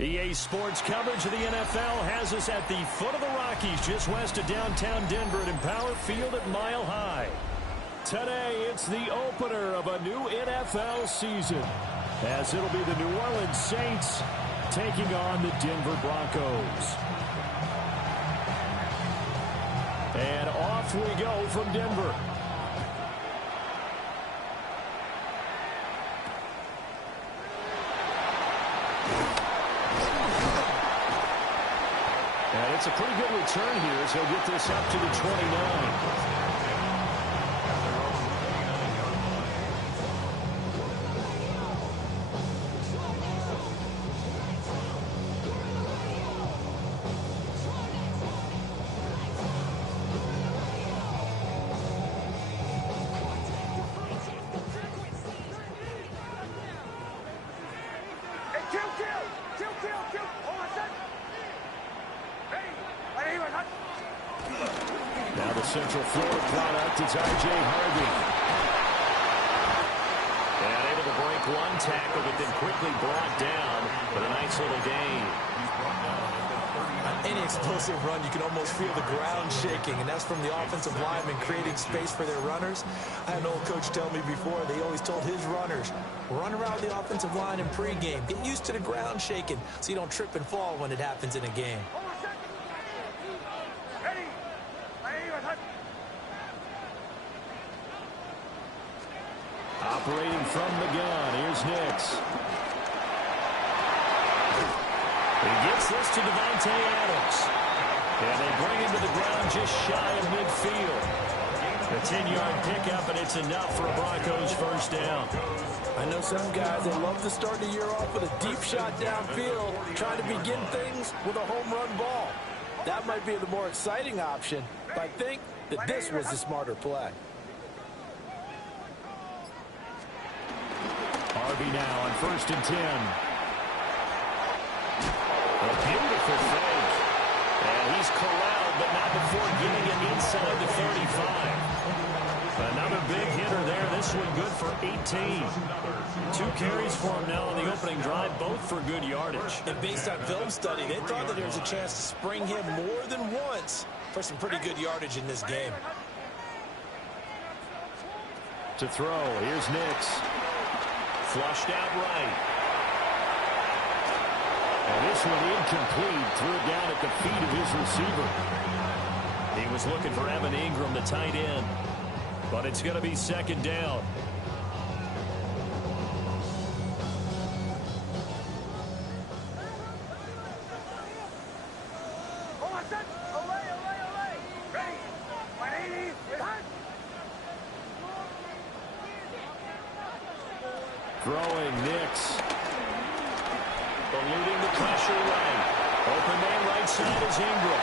EA Sports coverage of the NFL has us at the foot of the Rockies, just west of downtown Denver at Empower Field at Mile High. Today, it's the opener of a new NFL season, as it'll be the New Orleans Saints taking on the Denver Broncos. And off we go from Denver. And it's a pretty good return here as he'll get this up to the 29. Now the Central Florida product is R.J. Harvey. And able to break one tackle, but then quickly brought down. But a nice little gain. On any explosive run, you can almost feel the ground shaking, and that's from the offensive linemen creating space for their runners. I had an old coach tell me before, they always told his runners, run around the offensive line in pregame. Get used to the ground shaking so you don't trip and fall when it happens in a game. Operating from the gun, here's Nix. He gets this to Davante Adams. And they bring him to the ground just shy of midfield. A 10-yard pickup, and it's enough for a Broncos first down. I know some guys, they love to start the year off with a deep shot downfield, trying to begin things with a home run ball. That might be the more exciting option, but I think that this was the smarter play. Harvey now on 1st and 10. A beautiful fake. And he's corralled, but not before getting it inside the 35. Another big hitter there. This one good for 18. 2 carries for him now on the opening drive, both for good yardage. And based on film study, they thought that there was a chance to spring him more than once for some pretty good yardage in this game. To throw, here's Nix. Flushed out right. And this one incomplete. Threw it down at the feet of his receiver. He was looking for Evan Ingram, the tight end. But it's going to be 2nd down. Throwing Nix. Eluding the pressure right. Open man right side is Ingram.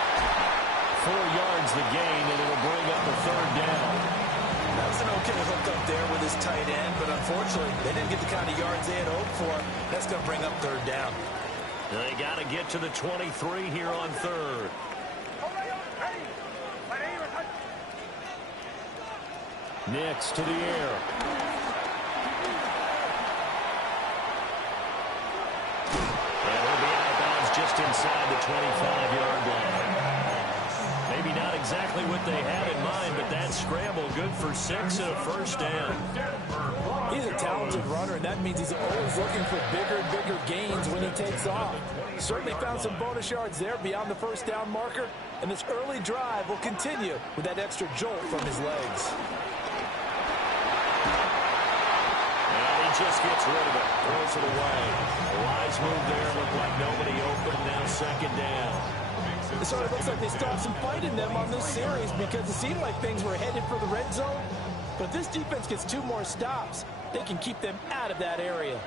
4 yards the gain, and it'll bring up a 3rd down. That was an okay hook up there with his tight end, but unfortunately, they didn't get the kind of yards they had hoped for. That's going to bring up 3rd down. They got to get to the 23 here on 3rd. Nix to the air. Just inside the 25-yard line. Maybe not exactly what they had in mind, but that scramble good for 6 and a 1st down. He's a talented runner, and that means he's always looking for bigger and bigger gains when he takes off. Certainly found some bonus yards there beyond the 1st down marker, and this early drive will continue with that extra jolt from his legs. Just gets rid of it, throws it away. Wise move there, looked like nobody open, now 2nd down. It sort of looks like they stopped some fight in them on this series because it seemed like things were headed for the red zone. But if this defense gets 2 more stops, they can keep them out of that area.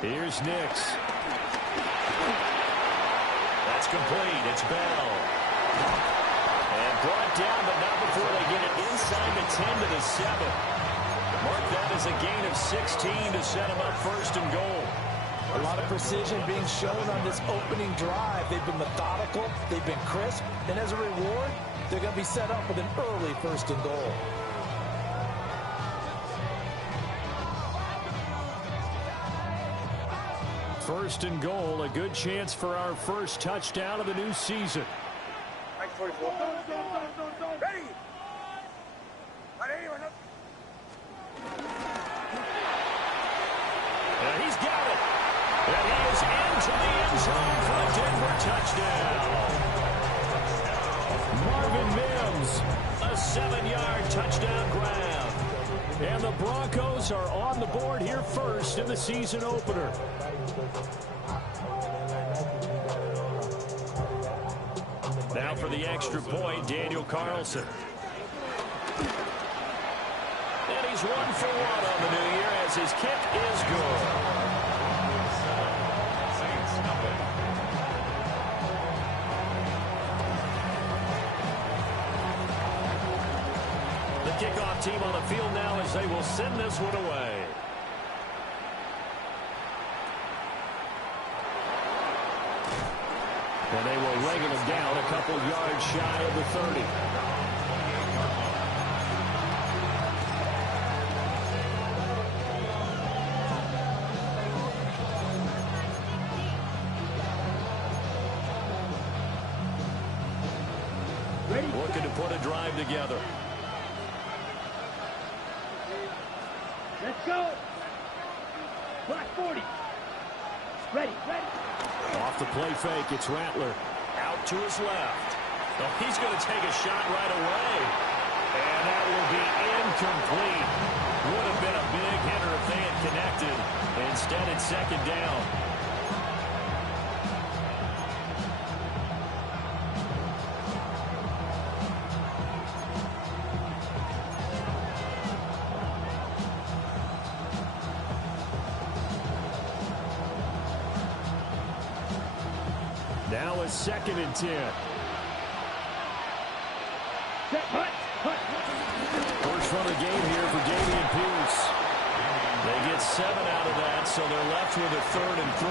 Here's Nix. That's complete. It's Bell. And brought down, but not before they get it inside the 10 to the 7. Mark that as a gain of 16 to set him up 1st and goal. A lot of precision being shown on this opening drive. They've been methodical, they've been crisp, and as a reward, they're going to be set up with an early 1st and goal. First and goal, a good chance for our first touchdown of the new season. Ready? And he's got it. And he is into the end zone for a Denver touchdown. Marvin Mims, a 7-yard touchdown grab. And the Broncos are on the board here first in the season opener. Now for the extra point, Daniel Carlson. And he's 1 for 1 on the new year as his kick is good. Kickoff team on the field now as they will send this one away. And they will leg him down a couple yards shy of the 30. Looking to put a drive together. Let's go. Block 40. Ready. Off the play fake, it's Rattler. Out to his left. Oh, he's going to take a shot right away. And that will be incomplete. Would have been a big hitter if they had connected. Instead, it's 2nd down. Now it's 2nd and 10. First run of the game here for Dameon Pierce. They get 7 out of that, so they're left with a 3rd and 3.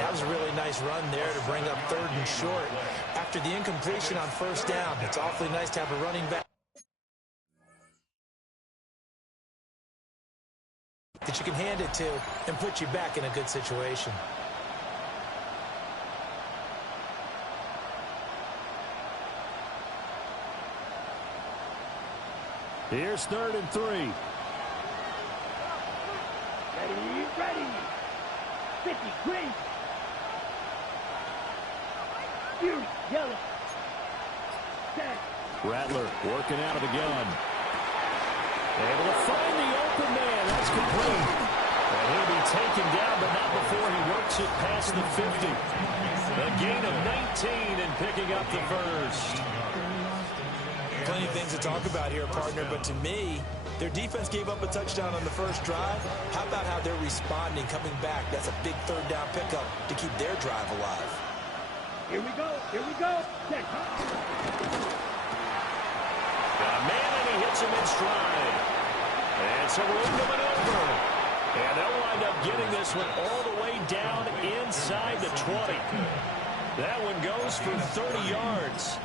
That was a really nice run there to bring up 3rd and short. After the incompletion on 1st down, it's awfully nice to have a running back that you can hand it to and put you back in a good situation. Here's 3rd and 3. Ready. 50, green. Fury, yellow. Set. Rattler working out of the gun. Able to find the open man. That's complete. And he'll be taken down, but not before he works it past the 50. A gain of 19 and picking up the first. Plenty of things to talk about here, partner, but to me, their defense gave up a touchdown on the first drive. How about how they're responding, coming back? That's a big 3rd down pickup to keep their drive alive. Here we go. Set. Got a man, and he hits him in stride. And so we're into maneuver. And they'll wind up getting this one all the way down inside the 20. That one goes for 30 yards.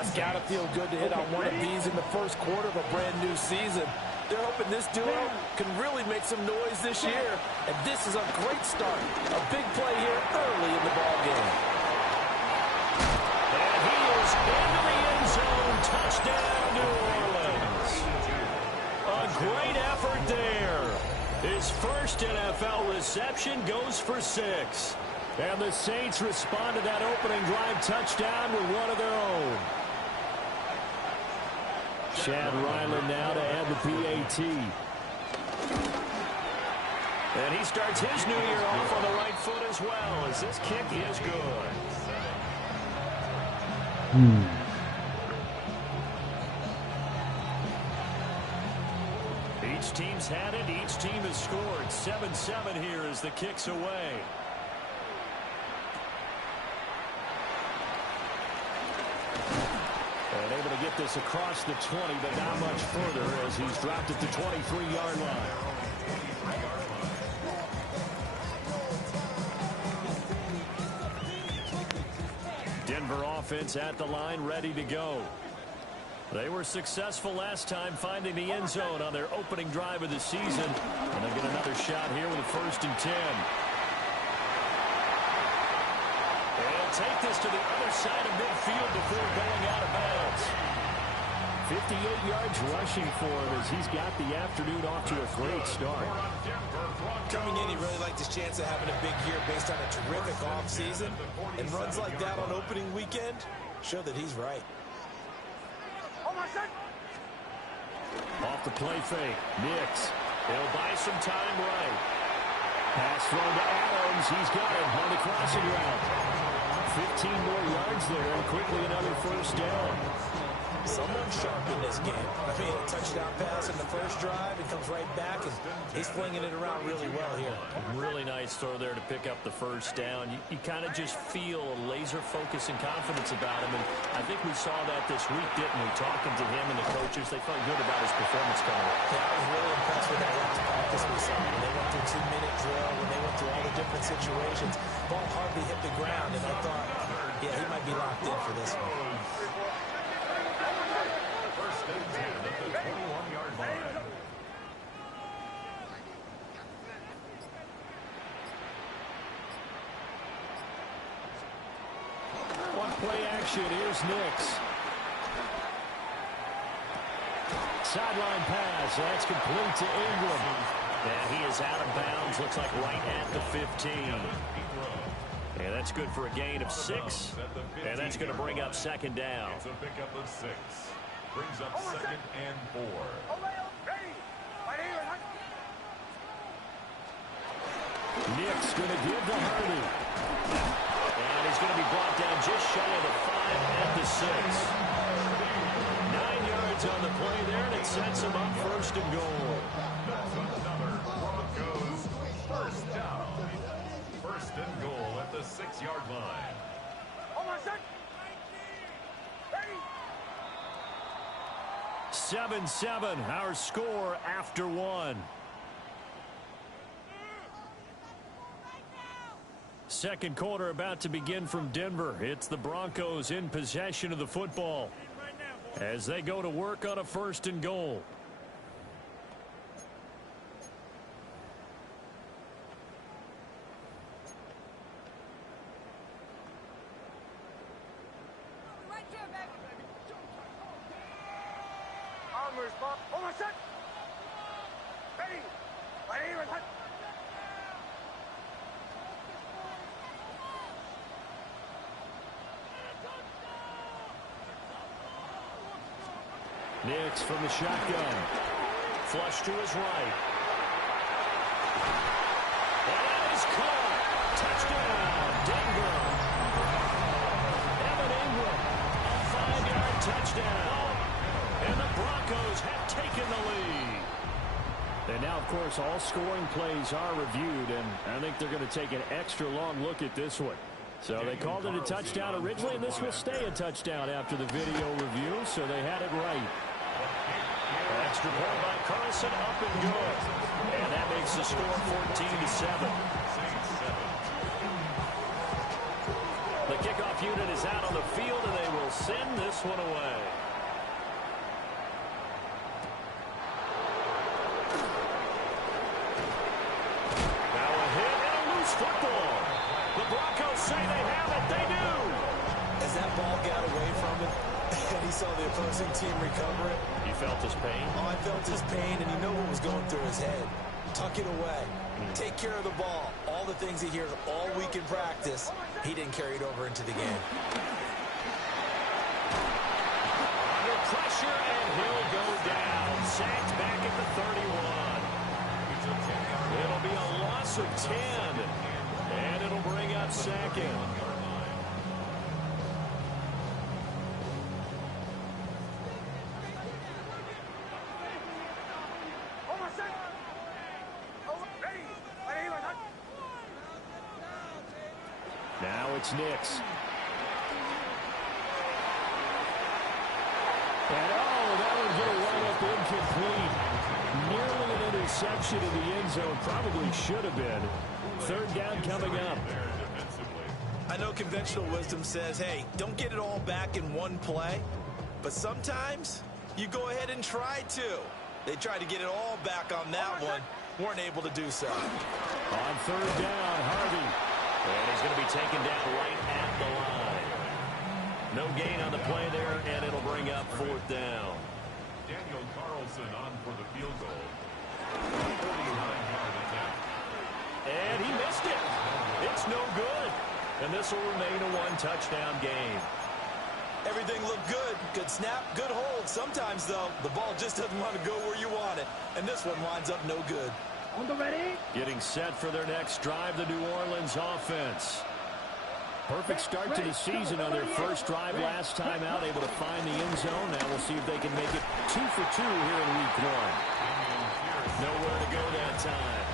It's got to feel good to hit on one of these in the first quarter of a brand new season. They're hoping this duo can really make some noise this year. And this is a great start. A big play here early in the ballgame. And he is into the end zone. Touchdown, New Orleans. A great effort there. His first NFL reception goes for 6. And the Saints respond to that opening drive touchdown with one of their own. Chad Ryland now to add the PAT. And he starts his new year off on the right foot as well, as this kick is good. Each team's had it. Each team has scored. 7-7 here as the kick's away. And able to get this across the 20, but not much further as he's dropped at the 23-yard line. offense at the line, ready to go. They were successful last time finding the end zone on their opening drive of the season. And they'll get another shot here with a 1st and 10. They'll take this to the other side of midfield before going out of bounds. 58 yards rushing for him as he's got the afternoon off to a great start. Coming in, he really liked his chance of having a big year based on a terrific offseason. And runs like that on opening weekend show that he's right. Off the play fake. Nix. He'll buy some time right. Pass thrown to Adams. He's got it on the crossing route. 15 more yards there and quickly another 1st down. Someone sharp in this game. I mean, a touchdown pass in the first drive. He comes right back, and he's flinging it around really well here. Really nice throw there to pick up the 1st down. You kind of just feel a laser focus and confidence about him, and I think we saw that this week, didn't we? Talking to him and the coaches, they felt good about his performance coming up. Yeah, I was really impressed with that last practice we saw. When they went through 2-minute drill, when they went through all the different situations, ball hardly hit the ground, and I thought, yeah, he might be locked in for this one. Play action. Here's Nix. Sideline pass. That's complete to Ingram. And he is out of bounds. Looks like right at the 15. And that's good for a gain of 6. And that's going to bring up 2nd down. It's a pickup of 6. Brings up 2nd and 4. Nix going to give to Hardy. And he's going to be brought down just shy of the 5 at the 6. 9 yards on the play there, and it sets him up 1st and goal. Another Broncos 1st down. 1st and goal at the 6-yard line. 7-7, our score after 1. Second quarter about to begin from Denver. It's the Broncos in possession of the football as they go to work on a 1st and goal. Nix from the shotgun. Flush to his right. That is caught. Touchdown, Denver. Evan Ingram, a 5-yard touchdown. And the Broncos have taken the lead. And now, of course, all scoring plays are reviewed, and I think they're going to take an extra long look at this one. So they called it a touchdown originally, and this will stay a touchdown after the video review, so they had it right. Extra point by Carlson, up and good. And that makes the score 14-7. The kickoff unit is out on the field, and they will send this one away. Now a hit and a loose football. The Broncos say they have it. They do. As that ball got away from him, and he saw the opposing team recover it. You felt his pain? Oh, I felt his pain, and you know what was going through his head. Tuck it away. Take care of the ball. All the things he hears all week in practice, he didn't carry it over into the game. Under pressure, and he'll go down. Sacked back at the 31. It'll be a loss of 10, and it'll bring up 2nd. Now it's Nix. And that one's going to run up incomplete. Nearly an interception in the end zone. Probably should have been. 3rd down coming up. I I know conventional wisdom says, hey, don't get it all back in one play. But sometimes you go ahead and try to. They tried to get it all back on that one. Weren't able to do so. On third down, Harvey. And he's going to be taken down right at the line. No gain on the play there, and it'll bring up fourth down. Daniel Carlson on for the field goal. 49-yard attempt. And he missed it. It's no good. And this will remain a one-touchdown game. Everything looked good. Good snap, good hold. Sometimes, though, the ball just doesn't want to go where you want it. And this one winds up no good. On the ready. Getting set for their next drive, the New Orleans offense. Perfect start to the season on their first drive last time out, able to find the end zone. Now we'll see if they can make it 2 for 2 here in week 1. Nowhere to go that time.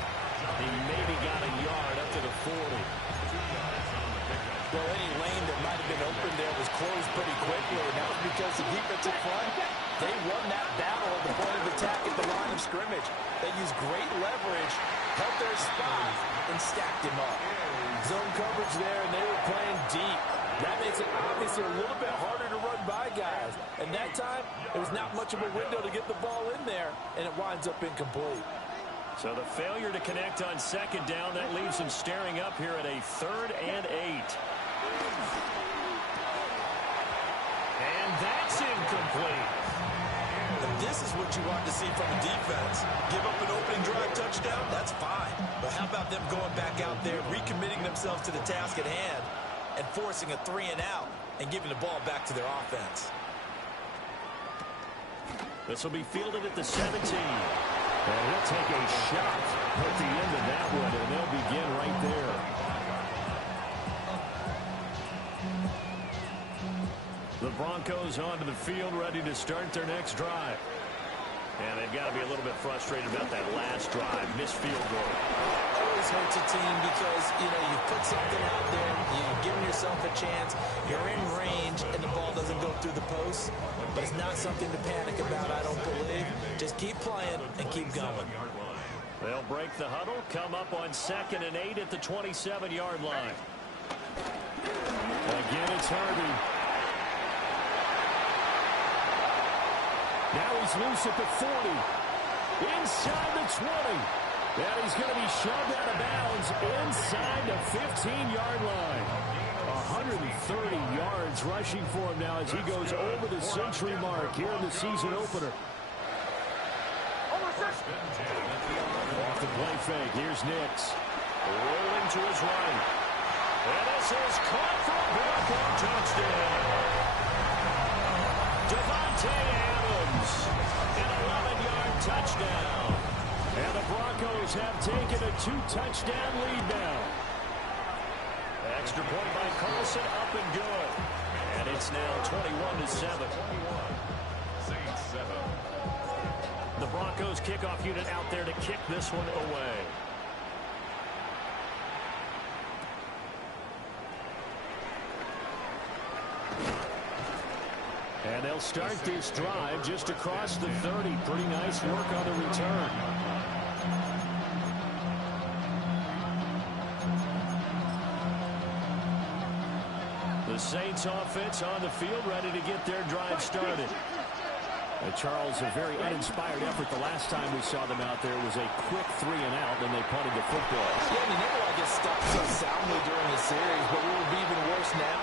He maybe got a yard up to the 40. Well, any lane that might have been open there was closed pretty quickly, and that was because the defensive front, they won that battle at the point of attack at the line of scrimmage. They used great leverage, held their spot, and stacked him up. Zone coverage there, and they were playing deep. That makes it obviously a little bit harder to run by guys. And that time, there was not much of a window to get the ball in there, and it winds up incomplete. So the failure to connect on second down, that leaves him staring up here at a 3rd and 8. And that's incomplete. This is what you want to see from a defense. Give up an opening drive touchdown, that's fine. But how about them going back out there, recommitting themselves to the task at hand, and forcing a 3 and out, and giving the ball back to their offense. This will be fielded at the 17. And he'll take a shot at the end of that one, and they'll begin right there. The Broncos onto the field, ready to start their next drive. And they've got to be a little bit frustrated about that last drive, missed field goal. Always hurts a team because, you put something out there, you're giving yourself a chance, you're in range, and the ball doesn't go through the post. But it's not something to panic about, I don't believe. Just keep playing and keep going. They'll break the huddle, come up on 2nd and 8 at the 27-yard line. Again, it's Harvey. Now he's loose at the 40. Inside the 20. And he's going to be shoved out of bounds inside the 15-yard line. 130 yards rushing for him now as he goes over the century mark here in the season opener. Off the play fake, here's Nix. Rolling to his right. And this is caught for a Bronco touchdown. Devontae Adams, an 11-yard touchdown. And the Broncos have taken a 2-touchdown lead now. Extra point by Carlson, up and good. And it's now 21-7. Saints 7. The Broncos kickoff unit out there to kick this one away. And they'll start this drive just across the 30. Pretty nice work on the return. The Saints offense on the field, ready to get their drive started. Charles, a very uninspired effort the last time we saw them out there was a quick 3 and out, and they punted the football. Yeah, you never want to get stopped so soundly during the series, but what would be even worse now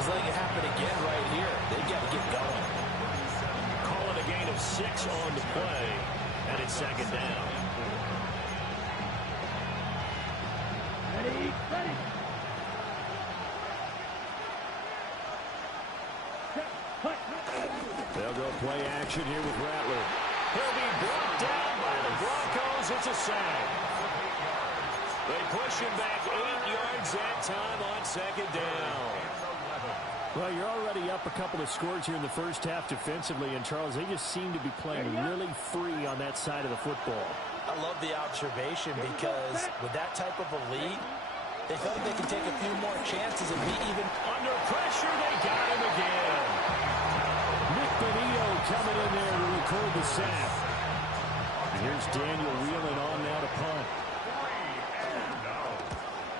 is letting it happen again right here. They've got to get going. Call it a gain of 6 on the play, and it's 2nd down. Ready, ready. They'll go play action here with Rattler. He'll be brought down by the Broncos. It's a sack. They push him back 8 yards that time on 2nd down. Well, you're already up a couple of scores here in the first half defensively, and Charles, they just seem to be playing really free on that side of the football. I love the observation because with that type of a lead, they felt like they could take a few more chances and be even under pressure. They got him again. Nick Benito coming in there to record the sack. And here's Daniel Whelan on now to punt.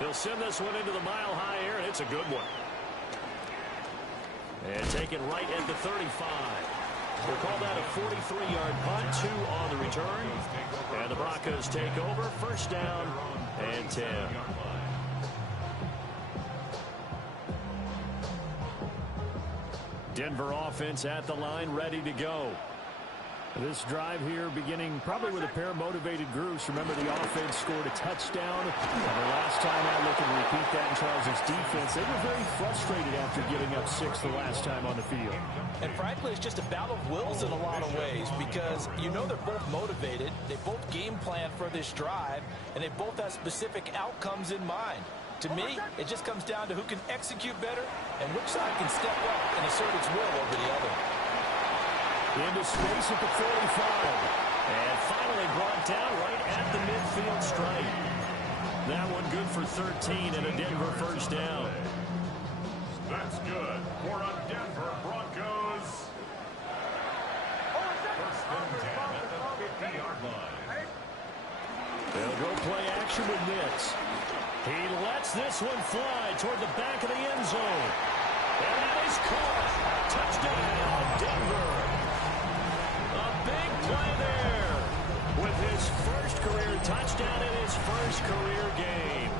He'll send this one into the mile-high air, and it's a good one. And taken right at the 35. We'll call that a 43-yard punt, 2 on the return. And the Broncos take over, first down and 10. Denver offense at the line, ready to go. This drive here beginning probably with a pair of motivated groups. Remember, the offense scored a touchdown. And the last time I look and repeat that in Charles' defense, they were very frustrated after giving up 6 the last time on the field. And frankly, it's just a battle of wills in a lot of ways because you know they're both motivated. They both game plan for this drive, and they both have specific outcomes in mind. To me, it just comes down to who can execute better and which side can step up and assert its will over the other. Into space at the 45. And finally brought down right at the midfield stripe. That one good for 13 and a Denver first down. That's good for a Denver Broncos. First and 10 at the 50-yard line. They'll go play action with Nix. He lets this one fly toward the back of the end zone. And that is caught. Touchdown, Denver. A big play there with his first career touchdown in his first career game.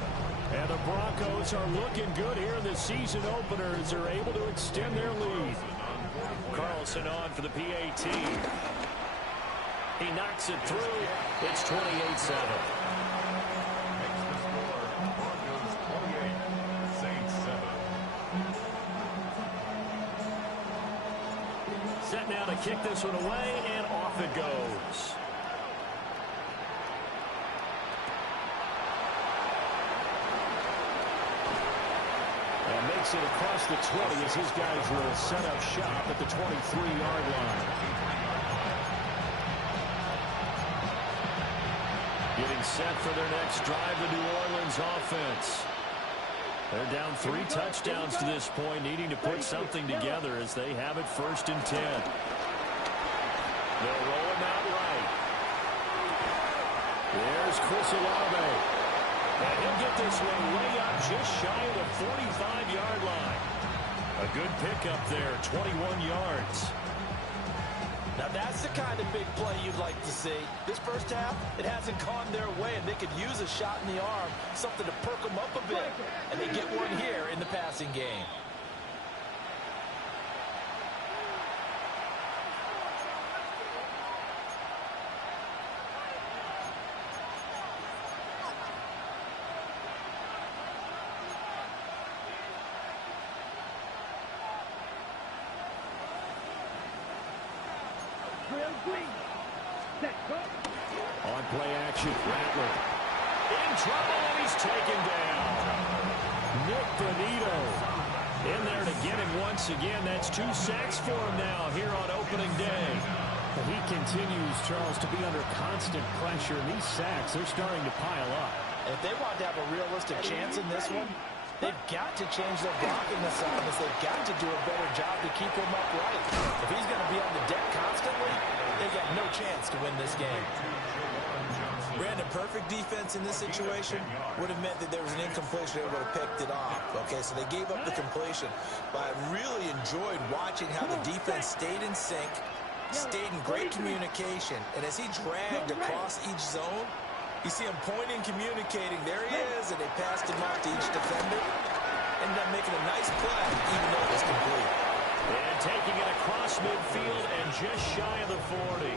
And the Broncos are looking good here in the season opener as they're able to extend their lead. Carlson on for the PAT. He knocks it through. It's 28-7. Set now to kick this one away, and off it goes. And makes it across the 20 as his guys will set up shop at the 23-yard line. Getting set for their next drive, the New Orleans offense. They're down 3 touchdowns to this point, needing to put something together as they have it first and 10. They'll roll him out right. There's Chris Olave. And he'll get this one way up just shy of the 45-yard line. A good pickup there, 21 yards. Now that's the kind of big play you'd like to see. This first half, it hasn't gone their way, and they could use a shot in the arm, something to perk them up a bit. And they get one here in the passing game. On play action, Rattler. In trouble, and he's taken down. Nick Bonito in there to get him once again. That's 2 sacks for him now here on opening day. Well, he continues, Charles, to be under constant pressure, and these sacks, they're starting to pile up. And if they want to have a realistic chance in this one, they've got to change their blocking assignments. They've got to do a better job to keep him upright. If he's going to be on the deck constantly, they've got no chance to win this game. Brandon, perfect defense in this situation would have meant that there was an incompletion. They would have picked it off. Okay, so they gave up the completion. But I really enjoyed watching how the defense stayed in sync, stayed in great communication. And as he dragged across each zone, you see him pointing, communicating. There he is, and they passed him off to each defender. Ended up making a nice play, even though it was complete. And taking it across midfield and just shy of the 40.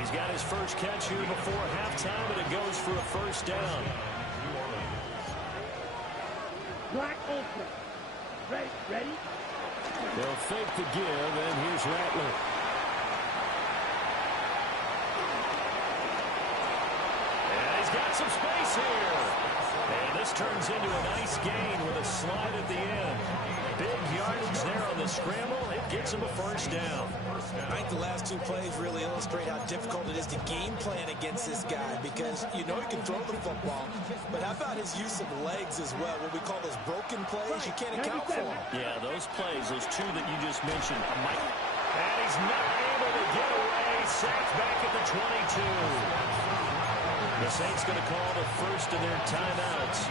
He's got his first catch here before halftime, and it goes for a first down. Black Ultra. Ready? They'll fake the give, and here's Rattler. And he's got some space here. And this turns into a nice gain with a slide at the end. Big yardage there on the scramble. It gets him a first down. I think the last 2 plays really illustrate how difficult it is to game plan against this guy because you know he can throw the football, but how about his use of legs as well? What we call those broken plays, you can't account for them. Yeah, those plays, those 2 that you just mentioned, and he's not able to get away. Sacked back at the 22. The Saints going to call the first of their timeouts.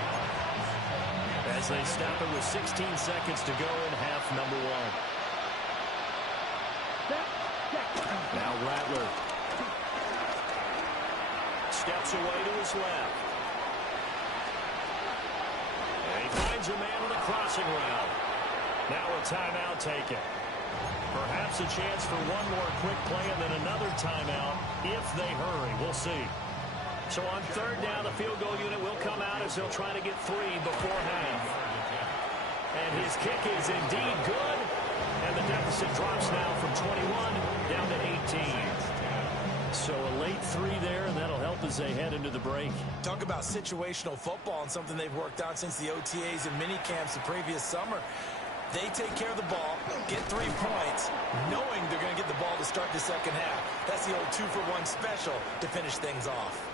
as they stop it with 16 seconds to go in half number one. Now Rattler steps away to his left. And he finds a man on a crossing route. Now a timeout taken. Perhaps a chance for one more quick play and then another timeout if they hurry. We'll see. So on third down, the field goal unit will come out as they'll try to get 3 before half. And his kick is indeed good. And the deficit drops now from 21 down to 18. So a late 3 there, and that'll help as they head into the break. Talk about situational football and something they've worked on since the OTAs and mini camps the previous summer. They take care of the ball, get 3 points, knowing they're going to get the ball to start the second half. That's the old 2-for-1 special to finish things off.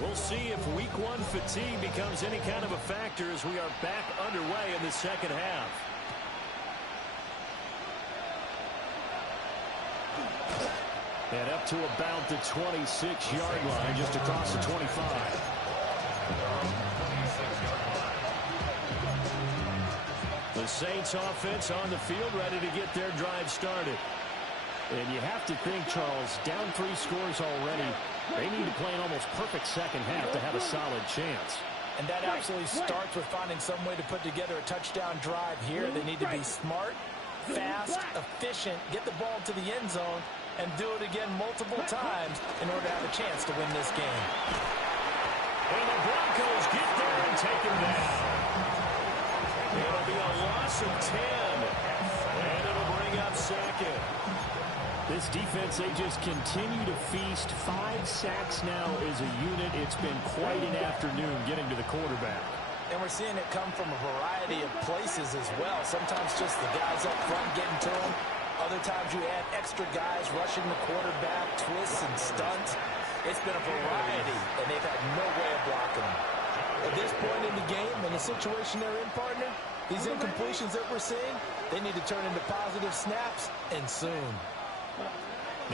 We'll see if week 1 fatigue becomes any kind of a factor as we are back underway in the second half. And up to about the 26-yard line, just across the 25. The Saints offense on the field, ready to get their drive started. And you have to think, Charles, down 3 scores already. They need to play an almost perfect second half to have a solid chance. And that absolutely starts with finding some way to put together a touchdown drive here. They need to be smart, fast, efficient, get the ball to the end zone, and do it again multiple times in order to have a chance to win this game. And the Broncos get there and take him down. It'll be a loss of 10. And it'll bring up second. This defense, they just continue to feast. 5 sacks now as a unit. It's been quite an afternoon getting to the quarterback. And we're seeing it come from a variety of places as well. Sometimes just the guys up front getting to him. Other times you add extra guys rushing the quarterback, twists and stunts. It's been a variety, and they've had no way of blocking them. At this point in the game, in the situation they're in, partner, these incompletions that we're seeing, they need to turn into positive snaps, and soon.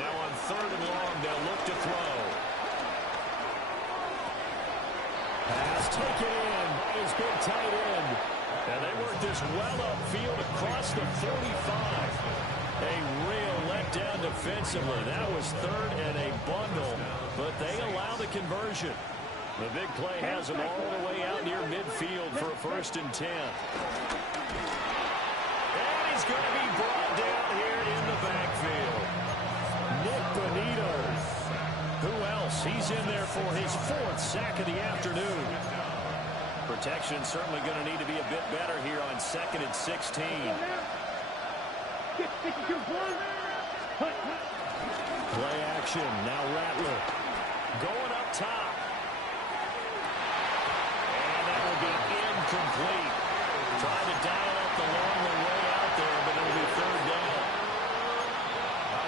Now on third and long, they'll look to throw. Pass taken in by his big tight end. And they work this well upfield across the 35. A real letdown defensively. That was third and a bundle, but they allow the conversion. The big play has them all the way out near midfield for a 1st and 10. And he's going to be brought down here in the backfield. Nick Bonito. Who else? He's in there for his 4th sack of the afternoon. Protection certainly going to need to be a bit better here on 2nd and 16. Play action. Now Rattler going up top. And that will be incomplete. Trying to dial up the long way out there, but it'll be 3rd down.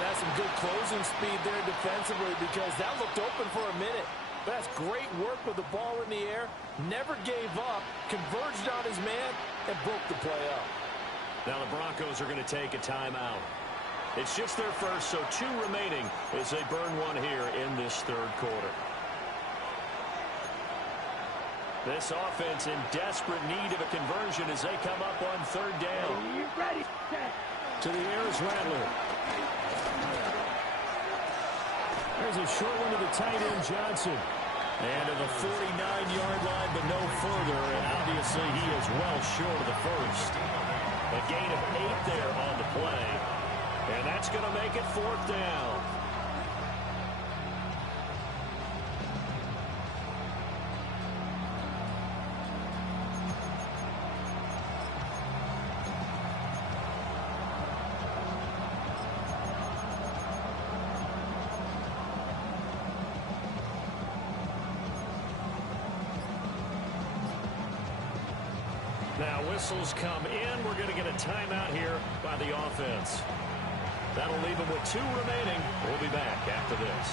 That's some good closing speed there defensively because that looked open for a minute. But that's great work with the ball in the air. Never gave up, converged on his man, and broke the play up. Now the Broncos are going to take a timeout. It's just their first, so 2 remaining as they burn one here in this 3rd quarter. This offense in desperate need of a conversion as they come up on 3rd down. To the air is Rattler. There's a short one to the tight end, Johnson. And to the 49-yard line, but no further. And obviously he is well short of the first. A gain of 8 there on the play. And that's going to make it 4th down. Now whistles come in. We're going to get a timeout here by the offense. That'll leave them with 2 remaining. We'll be back after this.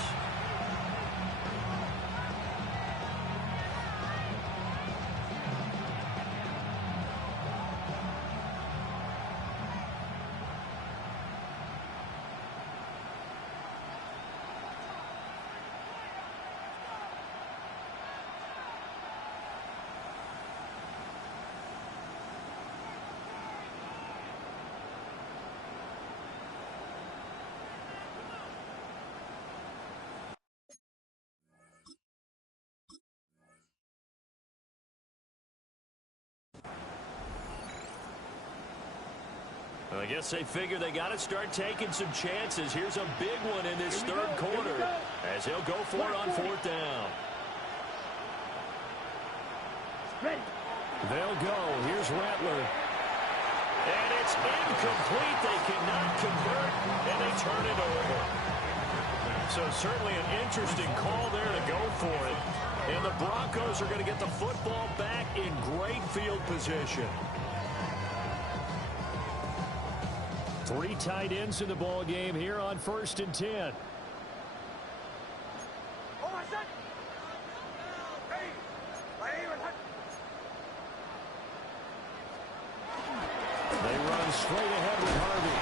I guess they figure they got to start taking some chances. Here's a big one in this third quarter as he'll go for it on fourth down. Ready. They'll go. Here's Rattler. And it's incomplete. They cannot convert, and they turn it over. So certainly an interesting call there to go for it. And the Broncos are going to get the football back in great field position. 3 tight ends in the ball game here on 1st and 10. They run straight ahead with Harvey.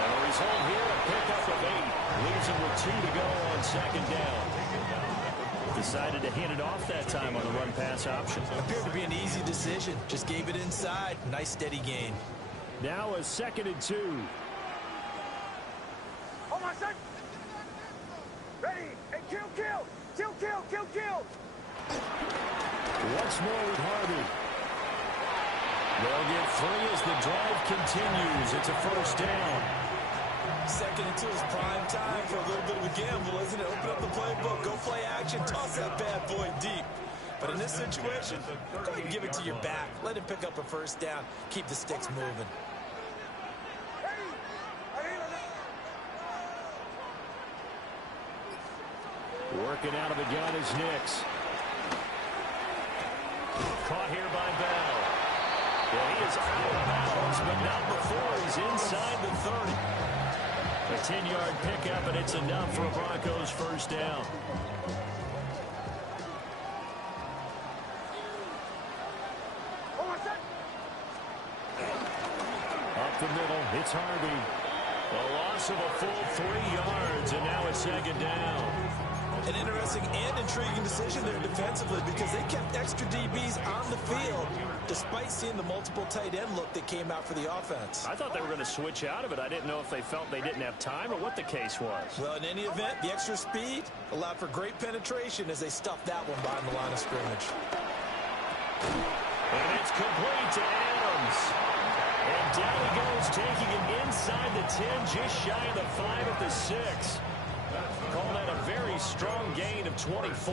And the result here, a pickup of 8. Leaves them with 2 to go on 2nd down. Decided to hand it off that time on the run-pass option. Appeared to be an easy decision. Just gave it inside. Nice, steady gain. Now a 2nd and 2. Hold on, son. Ready. And kill. Once more with Harvey. They'll get 3 as the drive continues. It's a 1st down. 2nd and 2 is prime time for a little bit of a gamble, isn't it? Open up the playbook, go play action, toss that bad boy deep. But in this situation, go ahead and give it to your back. Let him pick up a 1st down. Keep the sticks moving. Working out of the gun is Nix. Caught here by Bell. Yeah, he is out of bounds, but not before he's inside the 30. A 10-yard pickup, and it's enough for a Broncos 1st down. Up the middle, it's Harvey. A loss of a full 3 yards, and now a 2nd down. An interesting and intriguing decision there defensively because they kept extra DBs on the field despite seeing the multiple tight end look that came out for the offense. I thought they were going to switch out of it. I didn't know if they felt they didn't have time or what the case was. Well, in any event, the extra speed allowed for great penetration as they stuffed that one behind the line of scrimmage. And it's complete to Adams. And down he goes, taking it inside the 10, just shy of the 5 at the 6. Call that a very strong gain of 24.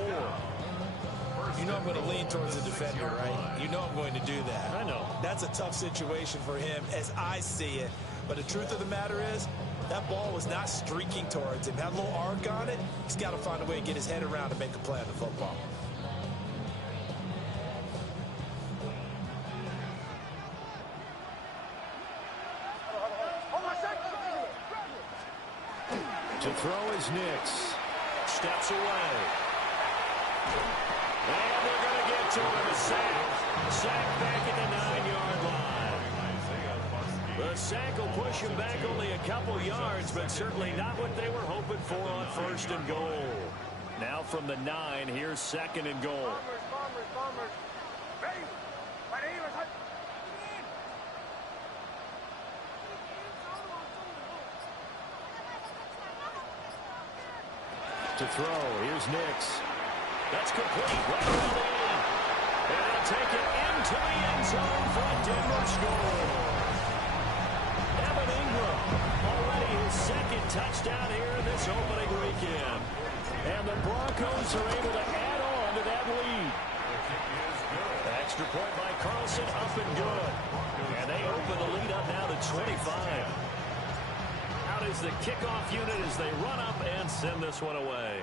You know I'm going to lean towards the defender, right? You know I'm going to do that. I know. That's a tough situation for him as I see it. But the truth of the matter is, that ball was not streaking towards him. Had a little arc on it. He's got to find a way to get his head around and make a play on the football. To throw is Nix. Steps away. And they're going to get to him. A sack. Sack back at the 9-yard line. The sack will push him back only a couple yards, but certainly not what they were hoping for on 1st and goal. Now from the 9, here's 2nd and goal. Bombers. Ready. To throw, here's Nix. That's complete, right around the 8. And they'll take it into the end zone for a Denver score. Evan Ingram, already his 2nd touchdown here in this opening weekend. And the Broncos are able to add on to that lead. Extra point by Carlson, up and good. And they open the lead up now to 25. Is the kickoff unit as they run up and send this one away.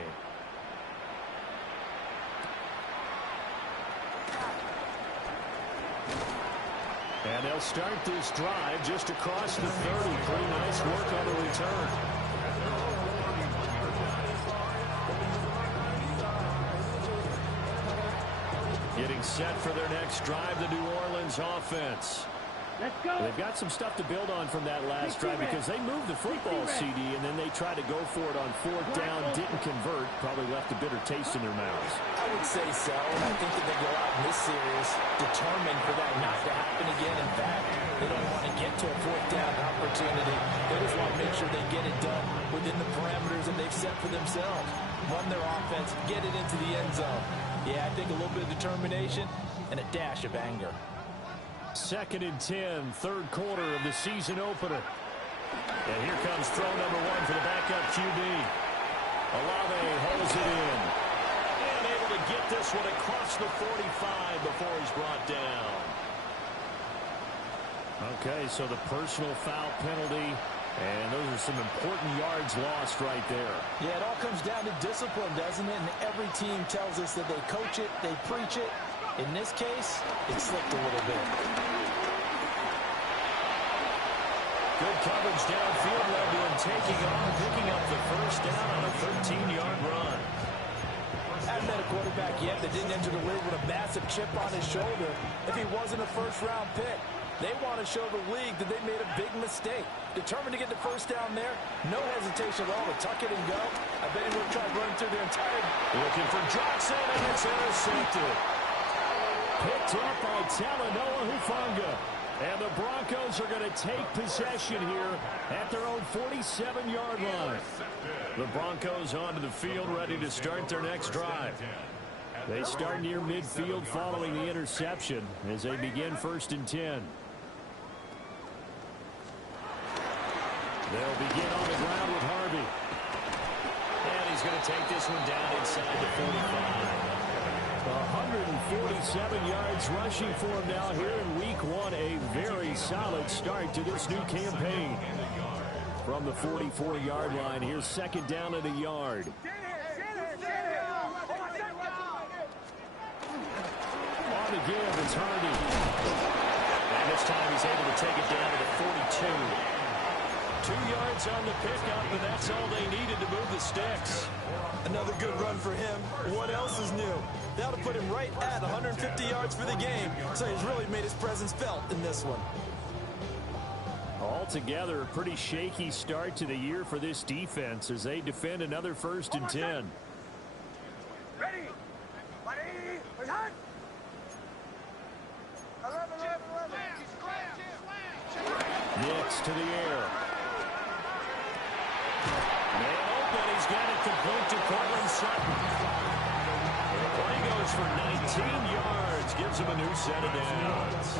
And they'll start this drive just across the 30. Pretty nice work on the return. Getting set for their next drive, the New Orleans offense. Let's go. They've got some stuff to build on from that last drive because they moved the football, CD, and then they tried to go for it on 4th down, didn't convert, probably left a bitter taste in their mouths. I would say so. I think that they go out in this series determined for that not to happen again. In fact, they don't want to get to a 4th down opportunity. They just want to make sure they get it done within the parameters that they've set for themselves. Run their offense, get it into the end zone. Yeah, I think a little bit of determination and a dash of anger. 2nd and 10, third quarter of the season opener. And here comes throw number 1 for the backup QB. Olave holds it in. And able to get this one across the 45 before he's brought down. Okay, so the personal foul penalty. And those are some important yards lost right there. Yeah, it all comes down to discipline, doesn't it? And every team tells us that they coach it, they preach it. In this case, it slipped a little bit. Good coverage downfield, led to him taking on, picking up the first down on a 13-yard run. Haven't met a quarterback yet that didn't enter the league with a massive chip on his shoulder if he wasn't a first-round pick. They want to show the league that they made a big mistake. Determined to get the first down there. No hesitation at all to tuck it and go. I bet he would have tried running through the entire... Looking for Johnson, and it's intercepted. Picked up by Talanoa Hufanga. And the Broncos are going to take possession here at their own 47-yard line. The Broncos onto the field, ready to start their next drive. They start near midfield following the interception as they begin 1st and 10. They'll begin on the ground with Harvey. And he's going to take this one down inside the 45. 147 yards rushing for him now here in week 1. A very solid start to this new campaign. From the 44-yard line, here's 2nd down at a yard. On the give, it's Harvey. And this time he's able to take it down to the 42. 2 yards on the pickup, and that's all they needed to move the sticks. Another good run for him. What else is new? That'll put him right at 150 yards for the game, so he's really made his presence felt in this one. Altogether, a pretty shaky start to the year for this defense as they defend another 1st and 10. Ready? Ready? Nix to the air. Man open, he's got it complete to Cortland Sutton. The play goes for 19 yards, gives him a new set of downs.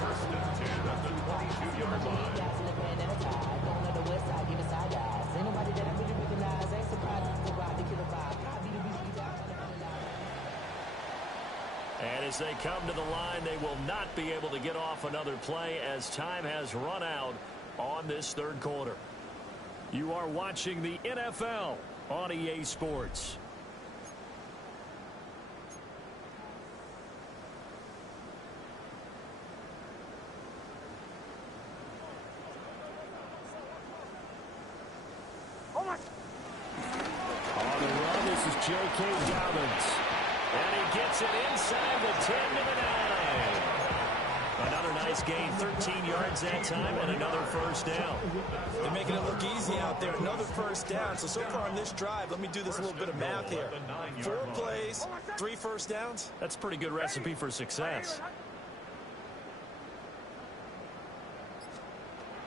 First and 10 at the 22-yard line. And as they come to the line, they will not be able to get off another play as time has run out on this 3rd quarter. You are watching the NFL on EA Sports. On the run, this is J.K. Dobbins. And he gets it inside the 10 to the 9. Another nice gain, 13 yards that time, and another first down. They're making it look easy out there. Another first down. So far on this drive, let me do this little bit of math here. 4 plays, 3 first downs. That's a pretty good recipe for success.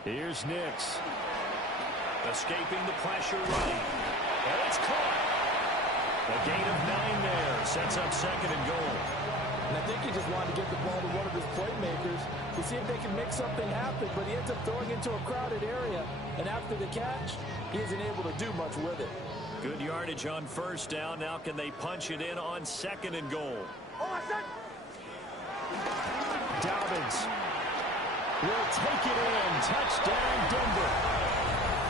Here's Nix. Escaping the pressure running. And it's caught. A gain of 9 there. Sets up 2nd and goal. And I think he just wanted to get the ball to one of his playmakers to see if they can make something happen, but he ends up throwing into a crowded area. And after the catch, he isn't able to do much with it. Good yardage on first down. Now can they punch it in on 2nd and goal? Dobbins will take it in. Touchdown, Denver.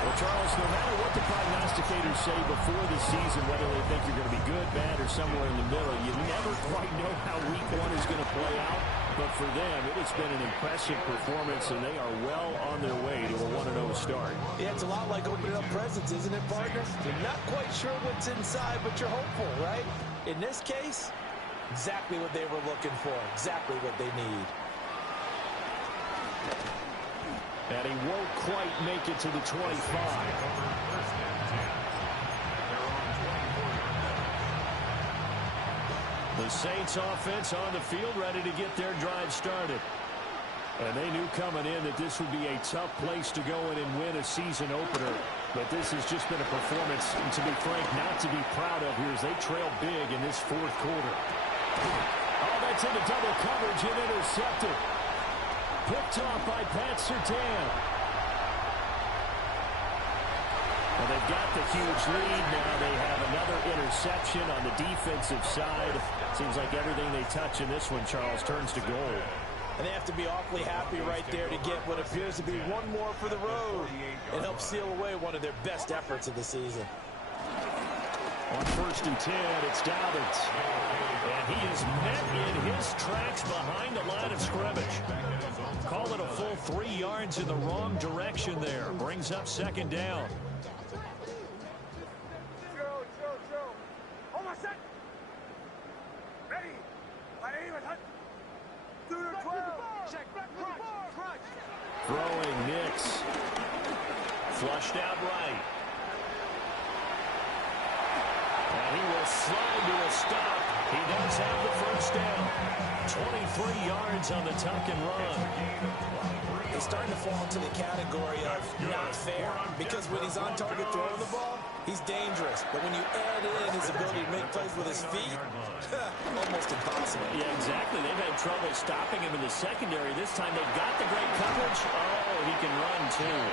Well, Charles, no matter what the prognosticators say before the season, whether they think you're going to be good, bad, or somewhere in the middle, you never quite know how week 1 is going to play out. But for them, it has been an impressive performance, and they are well on their way to a 1-0 start. Yeah, it's a lot like opening up presents, isn't it, partner? You're not quite sure what's inside, but you're hopeful, right? In this case, exactly what they were looking for, exactly what they need. And he won't quite make it to the 25. The Saints offense on the field, ready to get their drive started. And they knew coming in that this would be a tough place to go in and win a season opener. But this has just been a performance, and to be frank, not to be proud of here as they trail big in this 4th quarter. Oh, that's into double coverage and intercepted. Picked off by Pat Surtain. Well, they've got the huge lead now. They have another interception on the defensive side. Seems like everything they touch in this one, Charles, turns to gold. And they have to be awfully happy right there to get what appears to be one more for the road and help seal away one of their best efforts of the season. On 1st and 10, it's Dobbins. And he is met in his tracks behind the line of scrimmage. Call it a full 3 yards in the wrong direction there. Brings up 2nd down. Throwing Nix. Flushed out right. And he will slide to a stop. He does have the 1st down. 23 yards on the tuck and run. He's starting to fall into the category of not fair, because when he's on target throwing the ball, he's dangerous. But when you add in his ability to make plays with his feet, almost impossible. Yeah, exactly. They've had trouble stopping him in the secondary. This time they've got the great coverage. Oh, he can run too.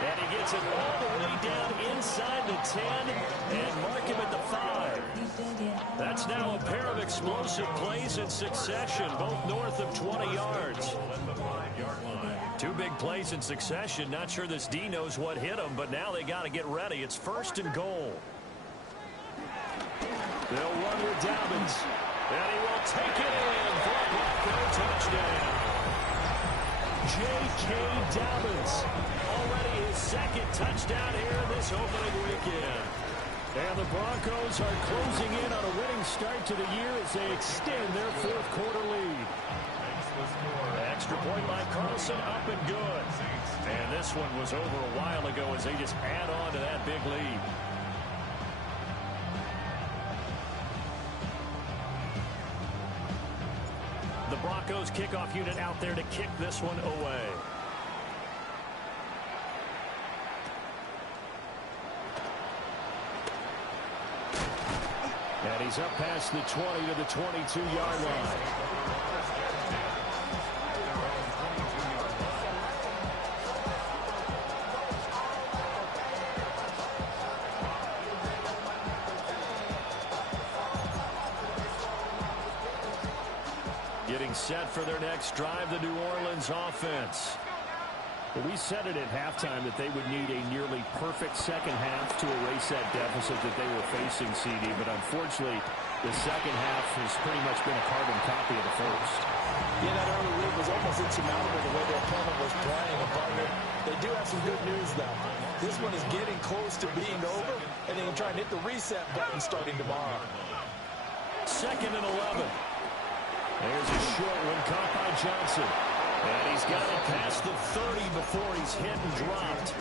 And he gets it all the way down inside the 10 and mark him at the 5. That's now a pair of explosive plays in succession, both north of 20 yards. 2 big plays in succession. Not sure this D knows what hit him, but now they got to get ready. It's 1st and goal. They'll run with Dobbins. And he will take it in for a Bronco touchdown. J.K. Dobbins. Already his 2nd touchdown here in this opening weekend. And the Broncos are closing in on a winning start to the year as they extend their 4th quarter lead. Extra point by Carlson, up and good. And this one was over a while ago as they just add on to that big lead. The Broncos kickoff unit out there to kick this one away. And he's up past the 20 to the 22-yard line. Getting set for their next drive, the New Orleans offense. Well, we said it at halftime that they would need a nearly perfect second half to erase that deficit that they were facing, CD. But unfortunately, the second half has pretty much been a carbon copy of the first. Yeah, that early lead was almost insurmountable the way their opponent was playing. Partner, they do have some good news, though. This one is getting close to being over, and they can try and hit the reset button starting tomorrow. 2nd and 11. There's a short one caught by Johnson. And he's got it past the 30 before he's hit and dropped.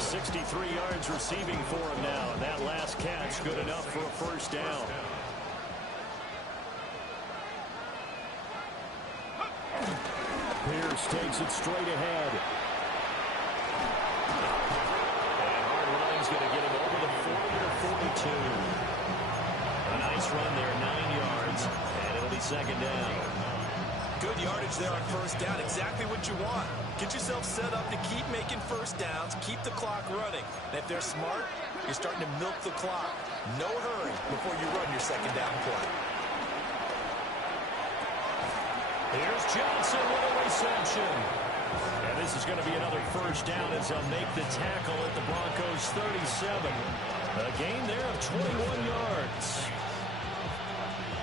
63 yards receiving for him now. And that last catch good enough for a 1st down. Pierce takes it straight ahead. And Hardline's going to get him over the 40 to 42. A nice run there, 9 yards. And it'll be 2nd down. Good yardage there on 1st down. Exactly what you want. Get yourself set up to keep making 1st downs. Keep the clock running. And if they're smart, you're starting to milk the clock. No hurry before you run your 2nd down play. Here's Johnson with a reception. And this is going to be another 1st down as they'll make the tackle at the Broncos 37. A gain there of 21 yards.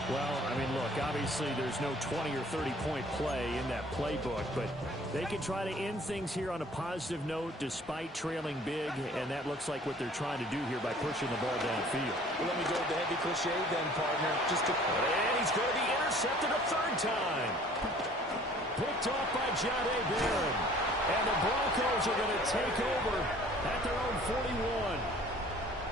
Well, I mean, look, obviously there's no 20 or 30-point play in that playbook, but they can try to end things here on a positive note despite trailing big, and that looks like what they're trying to do here by pushing the ball downfield. Well, let me go with the heavy cliche then, partner. And he's going to be intercepted a 3rd time. Picked off by Jahdae Barron. And the Broncos are going to take over at their own 41.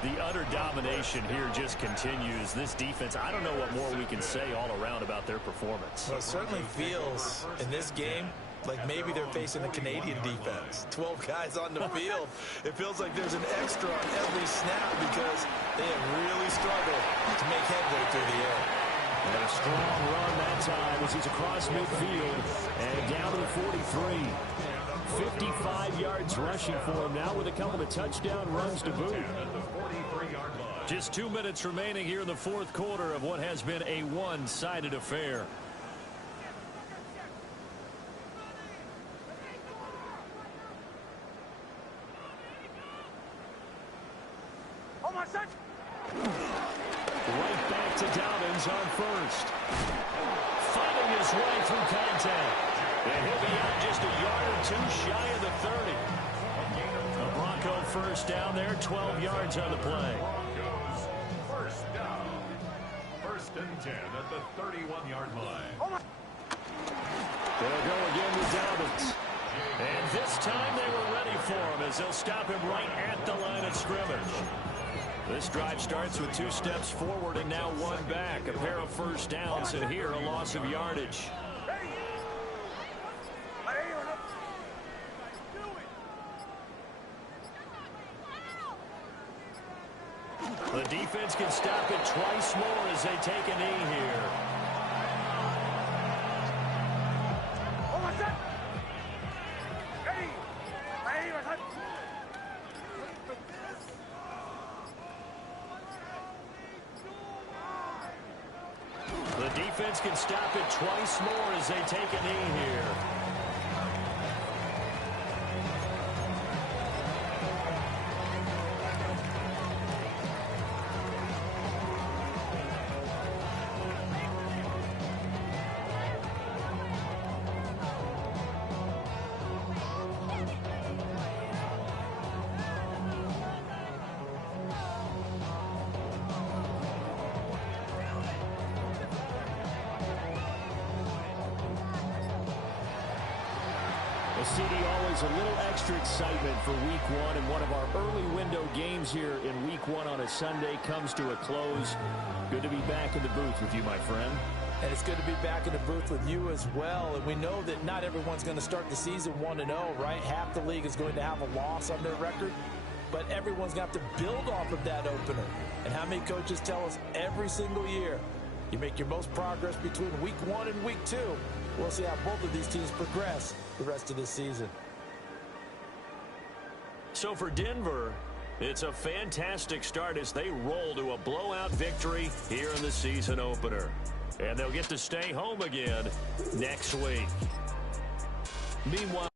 The utter domination here just continues. This defense, I don't know what more we can say all around about their performance. Well, it certainly feels in this game like maybe they're facing the Canadian defense. 12 guys on the field. It feels like there's an extra on every snap because they have really struggled to make headway through the air. And a strong run that time as he's across midfield and down to the 43. 55 yards rushing for him now with a couple of touchdown runs to boot. Just 2 minutes remaining here in the fourth quarter of what has been a one-sided affair. Right back to Dobbins on first. Fighting his way through contact. And he'll be out just a yard or two shy of the 30. A Bronco first down there, 12 yards on the play. Broncos first down. First and 10 at the 31-yard line. They'll go again with Dobbins. And this time they were ready for him as they'll stop him right at the line of scrimmage. This drive starts with 2 steps forward and now 1 back. A pair of first downs, and here a loss of yardage. The defense can stop it twice more as they take a knee here. The defense can stop it twice more as they take a knee here. CD, always a little extra excitement for week one, and one of our early window games here in week one on a Sunday comes to a close. Good to be back in the booth with you, my friend. And it's good to be back in the booth with you as well. And we know that not everyone's going to start the season 1-0, right? Half the league is going to have a loss on their record, but everyone's going to have to build off of that opener. And how many coaches tell us every single year, you make your most progress between week 1 and week 2. We'll see how both of these teams progress the rest of this season. So for Denver, it's a fantastic start as they roll to a blowout victory here in the season opener. And they'll get to stay home again next week. Meanwhile,